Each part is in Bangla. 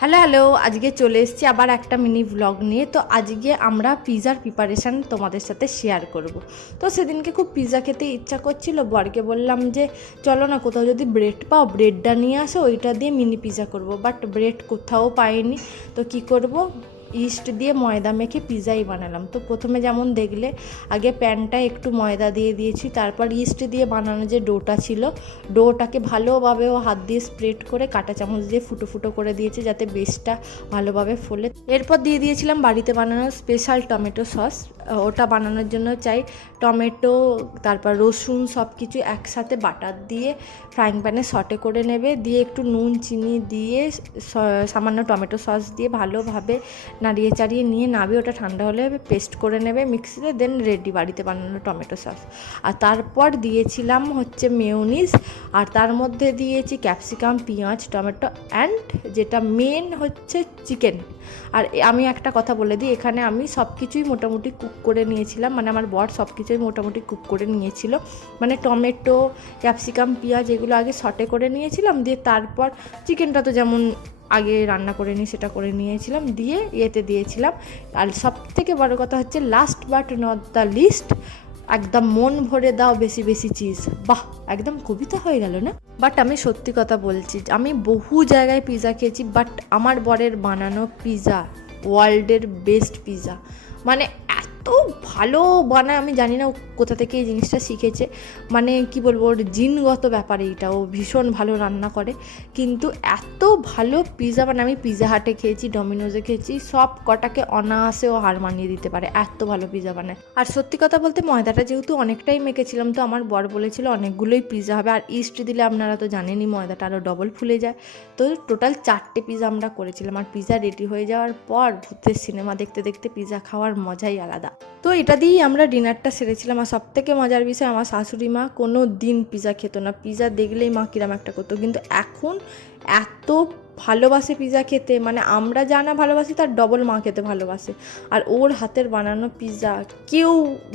হ্যালো আজকে চলে এসেছি আবার একটা মিনি ব্লগ নিয়ে। তো আজকে আমরা পিৎজার প্রিপারেশান তোমাদের সাথে শেয়ার করব। তো সেদিনকে খুব পিৎজা খেতে ইচ্ছা করছিল, বরকে বললাম যে চলো না কোথাও যদি ব্রেড পাও ব্রেডটা নিয়ে আসো, ওইটা দিয়ে মিনি পিৎজা করব। বাট ব্রেড কোথাও পাইনি, তো কি করব, ইস্ট দিয়ে ময়দা মেখে পিৎজাই বানালাম। তো প্রথমে যেমন দেখলে আগে প্যানটায় একটু ময়দা দিয়ে দিয়েছি, তারপর ইস্ট দিয়ে বানানো যে ডোটা ছিল ডোটাকে ভালোভাবে হাত দিয়ে স্প্রেড করে কাঁটা চামচ দিয়ে ফুটো ফুটো করে দিয়েছি যাতে বেসটা ভালোভাবে ফোলে। এরপর দিয়ে দিয়েছিলাম বাড়িতে বানানো স্পেশাল টমেটো সস। ওটা বানানোর জন্য চাই টমেটো, তারপর রসুন সব কিছু একসাথে বাটার দিয়ে ফ্রাইং প্যানে সটে করে নেবে, দিয়ে একটু নুন চিনি দিয়ে সামান্য টমেটো সস দিয়ে ভালোভাবে নাড়িয়ে চাড়িয়ে নিয়ে নাবে, ওটা ঠান্ডা হলে পেস্ট করে নেবে মিক্সিতে, দেন রেডি বাড়িতে বানানো টমেটো সস। আর তারপর দিয়েছিলাম হচ্ছে মেয়োনিজ, আর তার মধ্যে দিয়েছি ক্যাপসিকাম, পেঁয়াজ, টমেটো অ্যান্ড যেটা মেন হচ্ছে চিকেন। আর আমি একটা কথা বলে দিই, এখানে আমি সব কিছুই মোটামুটি কুক করে নিয়েছিলাম, মানে আমার বর সব কিছুই মোটামুটি কুক করে নিয়েছিল, মানে টমেটো, ক্যাপসিকাম, পেঁয়াজ এগুলো আগে সটে করে নিয়েছিলাম, দিয়ে তারপর চিকেনটা তো যেমন আগে রান্না করে নিই সেটা করে নিয়েছিলাম, দিয়ে ইয়েতে দিয়েছিলাম। আর সব থেকে বড় কথা হচ্ছে last but not the least, একদম মন ভরে দাও বেশি বেশি চিজ। বাহ, একদম কবিতা হয়ে গেল না? বাট আমি সত্যি কথা বলছি, আমি বহু জায়গায় পিৎজা খেয়েছি, বাট আমার বরের বানানো পিৎজা ওয়ার্ল্ডের বেস্ট পিৎজা। মানে এত ভালো বানায়, আমি জানি না ও কোথা থেকে এই জিনিসটা শিখেছে, মানে কি বলবো, ওর জিনগত ব্যাপারে এটা, ও ভীষণ ভালো রান্না করে। কিন্তু এত ভালো পিৎজা বানায়, আমি পিৎজা হাটে খেয়েছি, ডমিনোজে খেয়েছি, সব কটাকে অনায়াসে ও হার মানিয়ে দিতে পারে, এত ভালো পিৎজা বানায়। আর সত্যি কথা বলতে ময়দাটা যেহেতু অনেকটাই মেখেছিলাম, তো আমার বর বলেছিল অনেকগুলোই পিৎজা হবে, আর ইস্ট দিলে আপনারা তো জানেনই ময়দাটা আরও ডবল ফুলে যায়। তো টোটাল 4টে পিৎজা আমরা করেছিলাম, আর পিৎজা রেডি হয়ে যাওয়ার পর ভূতের সিনেমা দেখতে দেখতে পিৎজা খাওয়ার মজাই আলাদা। তো এটা দিয়েই আমরা ডিনারটা সেরেছিলাম। আর সবথেকে মজার বিষয়, আমার শাশুড়ি মা কোনো দিন পিৎজা খেত না, পিৎজা দেখলেই মা কিরম একটা করতো, কিন্তু এখন এত ভালোবাসে পিৎজা খেতে, মানে আমরা যা না ভালোবাসি তার ডবল মা খেতে ভালোবাসে। আর ওর হাতের বানানো পিৎজা কেউ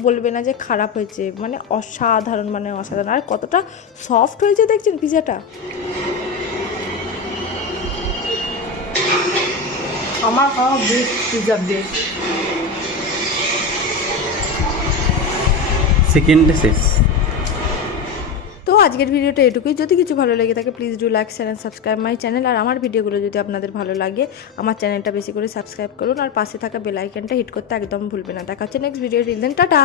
বলবে না যে খারাপ হয়েছে, মানে অসাধারণ, মানে অসাধারণ। আর কতটা সফট হয়েছে দেখছেন পিৎজাটা। আমার খাওয়া বেস্ট পিৎজা, বেস্ট। সেকেন্ডে শেষ। তো আজকের ভিডিওটা এটুকুই। যদি কিছু ভালো লেগে থাকে please do like, share and subscribe my channel. আর আমার ভিডিওগুলো যদি আপনাদের ভালো লাগে আমার চ্যানেলটা বেশি করে সাবস্ক্রাইব করুন, আর পাশে থাকা বেল আইকনটা হিট করতে একদম ভুলবেন না। দেখা হচ্ছে next video. Till then tata.